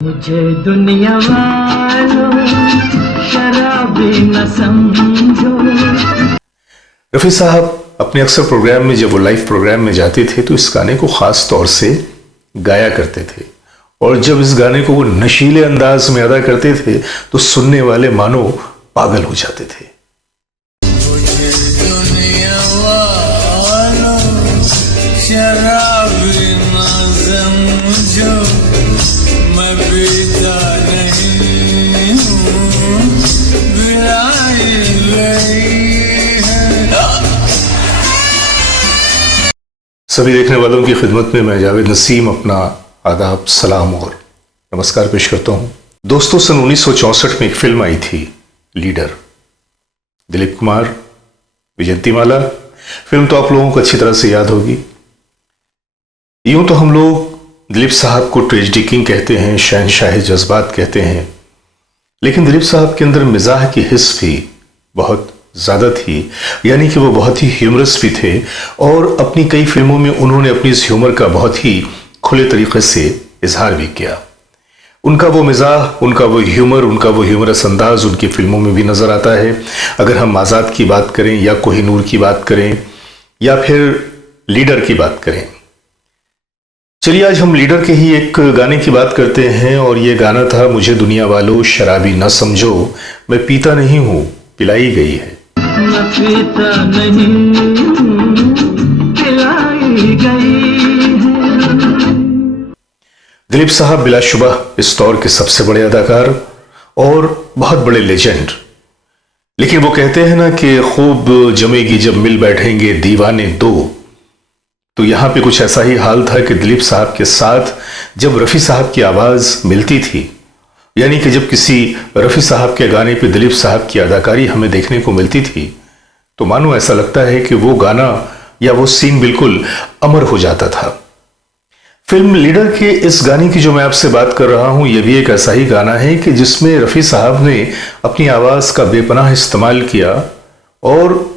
मुझे दुनिया वालों शराबी न समझो। रफ़ी साहब अपने अक्सर प्रोग्राम में, जब वो लाइव प्रोग्राम में जाते थे तो इस गाने को ख़ास तौर से गाया करते थे, और जब इस गाने को वो नशीले अंदाज में अदा करते थे तो सुनने वाले मानो पागल हो जाते थे। सभी देखने वालों की खिदमत में मैं जावेद नसीम अपना आदाब, सलाम और नमस्कार पेश करता हूं। दोस्तों, सन 1964 में एक फिल्म आई थी, लीडर। दिलीप कुमार, विजयंतीमाला। फिल्म तो आप लोगों को अच्छी तरह से याद होगी। यूं तो हम लोग दिलीप साहब को ट्रेजेडी किंग कहते हैं, शहंशाह जज्बात कहते हैं, लेकिन दिलीप साहब के अंदर मिजाह की हिस्स भी बहुत ज़्यादा थी, यानी कि वो बहुत ही ह्यूमरस भी थे, और अपनी कई फिल्मों में उन्होंने अपनी इस ह्यूमर का बहुत ही खुले तरीके से इजहार भी किया। उनका वो मिजाह, उनका वो ह्यूमर, उनका वो ह्यूमरस अंदाज उनकी फिल्मों में भी नज़र आता है। अगर हम आज़ाद की बात करें, या कोहिनूर की बात करें, या फिर लीडर की बात करें। चलिए आज हम लीडर के ही एक गाने की बात करते हैं, और ये गाना था, मुझे दुनिया वालों शराबी न समझो, मैं पीता नहीं हूँ पिलाई गई है। मैं पीता नहीं पिलाई गई है। दिलीप साहब बिलाशुबा इस दौर के सबसे बड़े अदाकार और बहुत बड़े लेजेंड। लेकिन वो कहते हैं ना कि खूब जमेगी जब मिल बैठेंगे दीवाने दो। तो यहां पे कुछ ऐसा ही हाल था कि दिलीप साहब के साथ जब रफ़ी साहब की आवाज़ मिलती थी, यानी कि जब किसी रफ़ी साहब के गाने पे दिलीप साहब की अदाकारी हमें देखने को मिलती थी, तो मानो ऐसा लगता है कि वो गाना या वो सीन बिल्कुल अमर हो जाता था। फिल्म लीडर के इस गाने की जो मैं आपसे बात कर रहा हूं, यह भी एक ऐसा ही गाना है कि जिसमें रफ़ी साहब ने अपनी आवाज़ का बेपनाह इस्तेमाल किया, और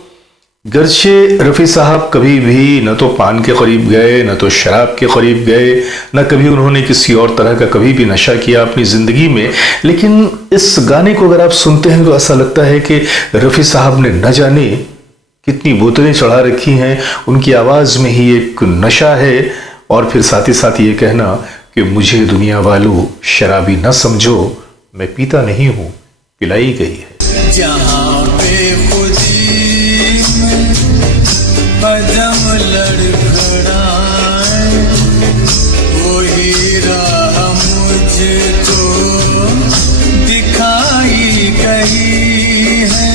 गर्चे रफ़ी साहब कभी भी न तो पान के करीब गए, न तो शराब के करीब गए, न कभी उन्होंने किसी और तरह का कभी भी नशा किया अपनी ज़िंदगी में, लेकिन इस गाने को अगर आप सुनते हैं तो ऐसा लगता है कि रफ़ी साहब ने न जाने कितनी बोतलें चढ़ा रखी हैं। उनकी आवाज़ में ही एक नशा है, और फिर साथ ही साथ ये कहना कि मुझे दुनिया वालों शराबी न समझो, मैं पीता नहीं हूँ पिलाई गई है। जहाँ पे कदम लड़खड़ाए वही राह मुझे तो दिखाई गई है।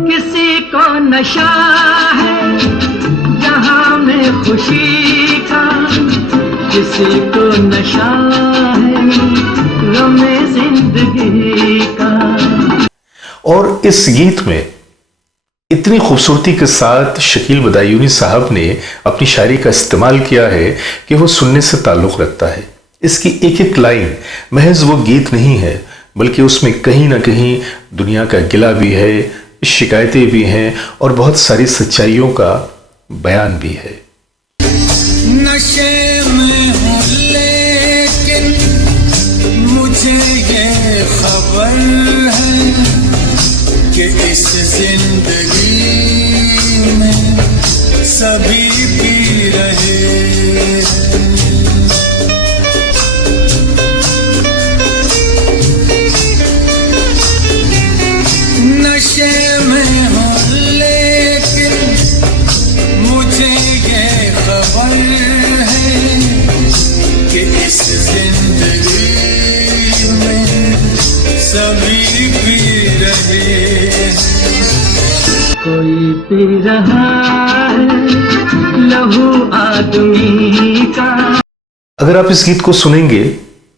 किसी को नशा है जहाँ में खुशी का, किसी को नशा है गमे जिंदगी का। और इस गीत में इतनी खूबसूरती के साथ शकील बदायूनी साहब ने अपनी शायरी का इस्तेमाल किया है कि वो सुनने से ताल्लुक़ रखता है। इसकी एक एक लाइन महज वो गीत नहीं है, बल्कि उसमें कहीं ना कहीं दुनिया का गिला भी है, शिकायतें भी हैं, और बहुत सारी सच्चाइयों का बयान भी है। नशे में हूँ लेकिन मुझे ये खबर है कि इस जिंदगी में सभी पी रहे हैं। नशे में हूँ लेकिन मुझे ये खबर है कि इस जिंदगी में सभी पी रहे हैं। कोई पी रहा है लहू आदमी का। अगर आप इस गीत को सुनेंगे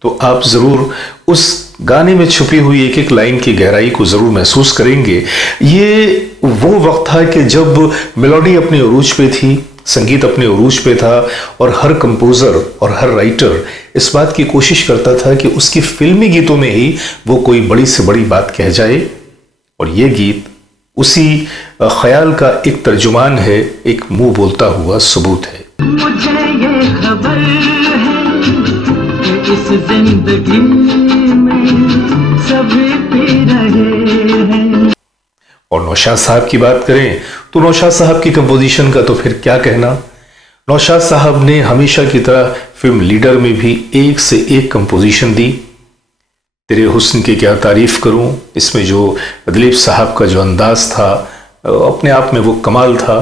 तो आप जरूर उस गाने में छुपी हुई एक एक लाइन की गहराई को जरूर महसूस करेंगे। ये वो वक्त था कि जब मेलोडी अपने उरूज पे थी, संगीत अपने उरूज पे था, और हर कंपोजर और हर राइटर इस बात की कोशिश करता था कि उसकी फिल्मी गीतों में ही वो कोई बड़ी से बड़ी बात कह जाए, और ये गीत उसी ख्याल का एक तर्जुमान है, एक मुंह बोलता हुआ सबूत है। मुझे ये खबर है कि इस जिंदगी में सभी पी रहे हैं। और नौशाद साहब की बात करें तो नौशाद साहब की कंपोजिशन का तो फिर क्या कहना। नौशाद साहब ने हमेशा की तरह फिल्म लीडर में भी एक से एक कंपोजिशन दी। तेरे हुस्न की क्या तारीफ करूं, इसमें जो दिलीप साहब का जो अंदाज था अपने आप में वो कमाल था।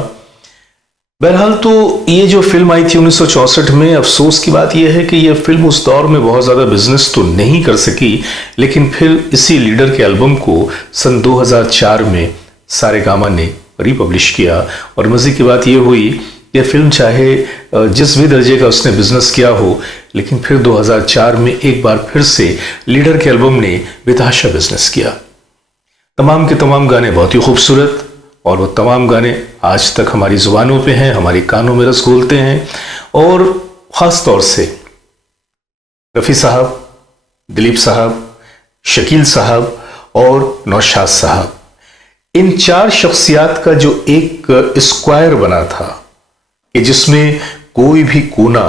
बहरहाल तो ये जो फिल्म आई थी 1964 में, अफसोस की बात यह है कि यह फिल्म उस दौर में बहुत ज़्यादा बिजनेस तो नहीं कर सकी, लेकिन फिर इसी लीडर के एल्बम को सन 2004 में सारेगामा ने रिपब्लिश किया। और मज़े की बात यह हुई, यह फिल्म चाहे जिस भी दर्जे का उसने बिजनेस किया हो, लेकिन फिर 2004 में एक बार फिर से लीडर के एल्बम ने बेतहाशा बिजनेस किया। तमाम के तमाम गाने बहुत ही खूबसूरत, और वो तमाम गाने आज तक हमारी ज़ुबानों पे हैं, हमारे कानों में रस घोलते हैं। और ख़ास तौर से रफ़ी साहब, दिलीप साहब, शकील साहब और नौशाद साहब, इन चार शख्सियात का जो एक स्क्वायर बना था कि जिसमें कोई भी कोना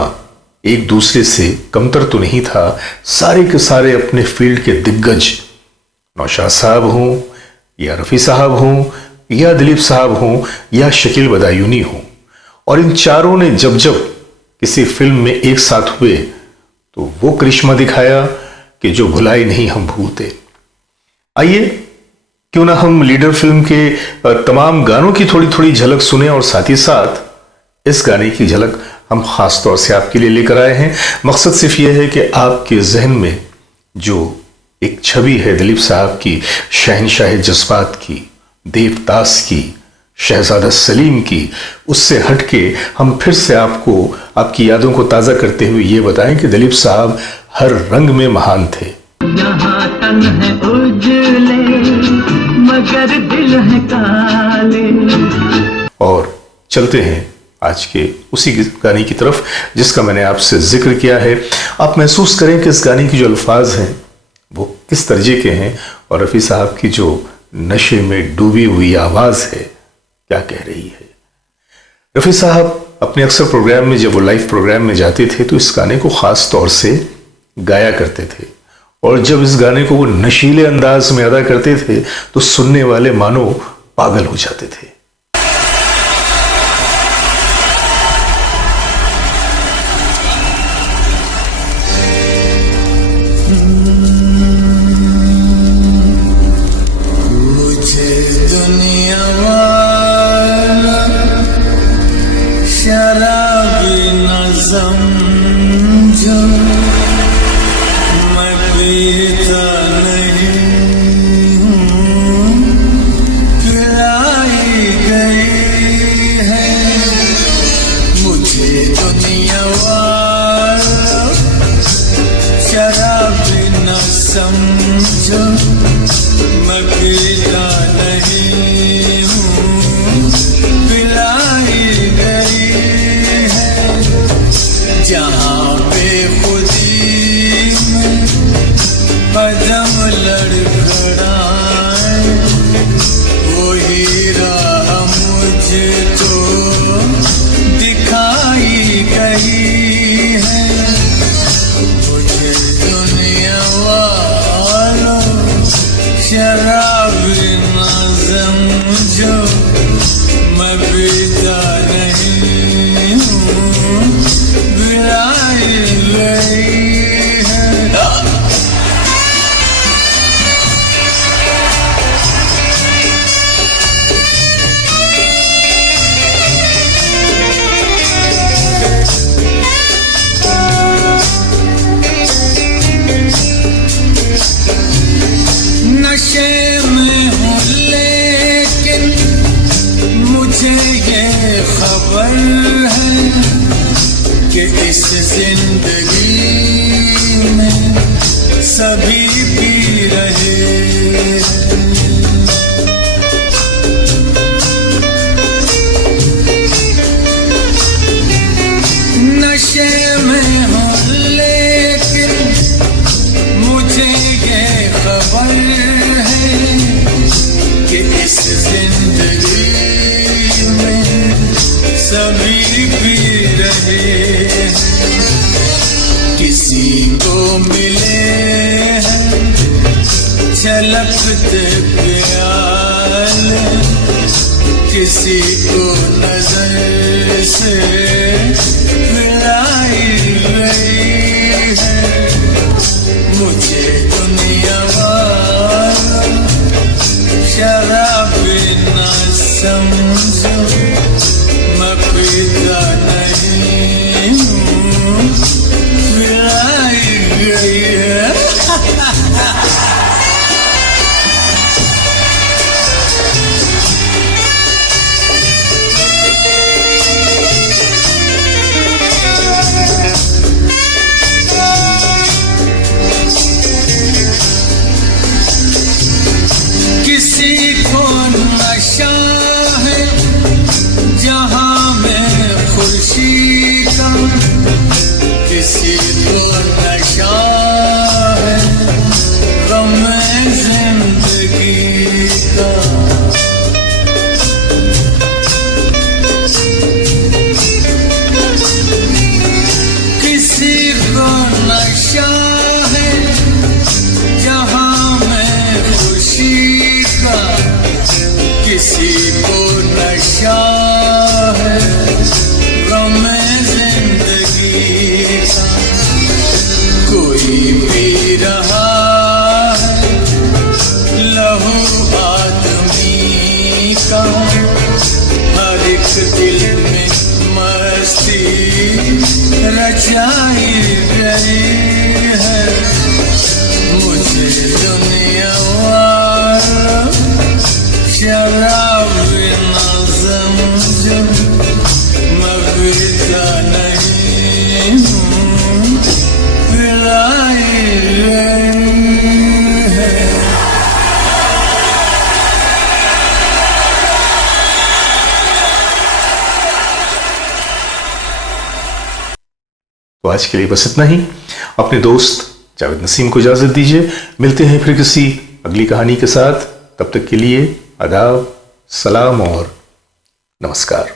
एक दूसरे से कमतर तो नहीं था। सारे के सारे अपने फील्ड के दिग्गज, नौशाद साहब हों या रफ़ी साहब हों या दिलीप साहब हों या शकील बदायूनी हों, और इन चारों ने जब जब किसी फिल्म में एक साथ हुए तो वो करिश्मा दिखाया कि जो भुलाई नहीं हम भूलते। आइए क्यों ना हम लीडर फिल्म के तमाम गानों की थोड़ी थोड़ी झलक सुने, और साथ ही साथ इस गाने की झलक हम खास तौर से आपके लिए लेकर आए हैं। मकसद सिर्फ यह है कि आपके जहन में जो एक छवि है दिलीप साहब की, शहनशाह जज्बात की, देवदास की, शहजादा सलीम की, उससे हटके हम फिर से आपको आपकी यादों को ताज़ा करते हुए ये बताएं कि दिलीप साहब हर रंग में महान थे। यहाँ तन है उजले मगर दिल है काले। और चलते हैं आज के उसी गाने की तरफ जिसका मैंने आपसे जिक्र किया है। आप महसूस करें कि इस गाने की जो अल्फाज हैं वो किस दर्जे के हैं, और रफ़ी साहब की जो नशे में डूबी हुई आवाज़ है क्या कह रही है। रफ़ी साहब अपने अक्सर प्रोग्राम में, जब वो लाइव प्रोग्राम में जाते थे तो इस गाने को ख़ास तौर से गाया करते थे, और जब इस गाने को वो नशीले अंदाज में अदा करते थे तो सुनने वाले मानो पागल हो जाते थे। छलकते प्याले किसी को नजर से मिलाई गई है। मुझे दुनिया वाला शराबी न समझो, मैं पीता नहीं हूँ, मिलाई गई है। किसी को नशा है जहां में खुशी का, किसी को नशा है गम जिंदगी का। किसी को नशा है जहां में खुशी का, किसी को नशा है गम जिंदगी का। कोई पी रहा है लहू आदमी का, हर एक दिल में मस्ती रचाई गई है। मुझे दुनिया वाला शराबी न समझो, मैं पीता नहीं हूँ, पिलाई गई है। तो आज के लिए बस इतना ही। अपने दोस्त जावेद नसीम को इजाजत दीजिए। मिलते हैं फिर किसी अगली कहानी के साथ। तब तक के लिए आदाब, सलाम और नमस्कार।